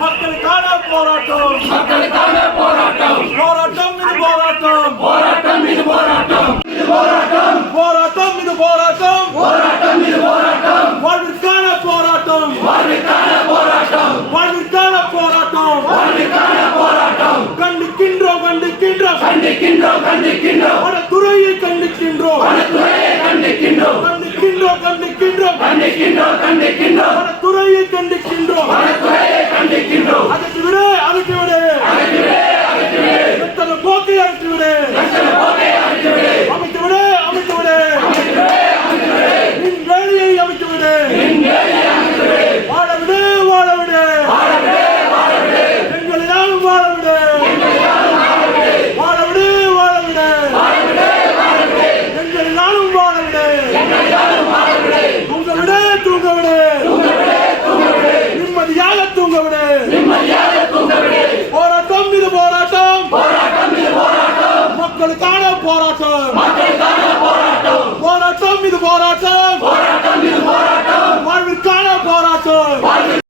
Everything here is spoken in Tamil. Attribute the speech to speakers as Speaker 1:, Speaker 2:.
Speaker 1: மக்களுக்கான போராட்டம் மக்களுக்கான போராட்டம் போராட்டம் இது போராட்டம் போராட்டம் இது போராட்டம் இது போராட்டம் போராட்டம் இது போராட்டம் போராட்டம் இது போராட்டம் வாழ்விற்கான போராட்டம் வாழ்விற்கான போராட்டம் வாழ்விற்கான போராட்டம் வாழ்விற்கான போராட்டம் கண்டிக்கின்றோம். கண்டிக்கின்றோம் கண்டிக்கின்றோம். வனத்துறையை கண்டிக்கின்றோம். வனத்துறையை கண்டிக்கின்றோம். கண்டிக்கின்றோம் கண்டிக்கின்றோம். கண்டிக்கின்றோம் கண்டிக்கின்றோம். வனத்துறையை கண்டிக்கின்றோம் வனத்துறையை கண்டிக்கின்றோம். அதற்கு விட அதற்கு விட அதற்கு விட அதற்கு விட எத்தனை போக்கை அதற்கு விட எத்தனை போக்கை போராட்டம். போராட்டம் இது போராட்டம்.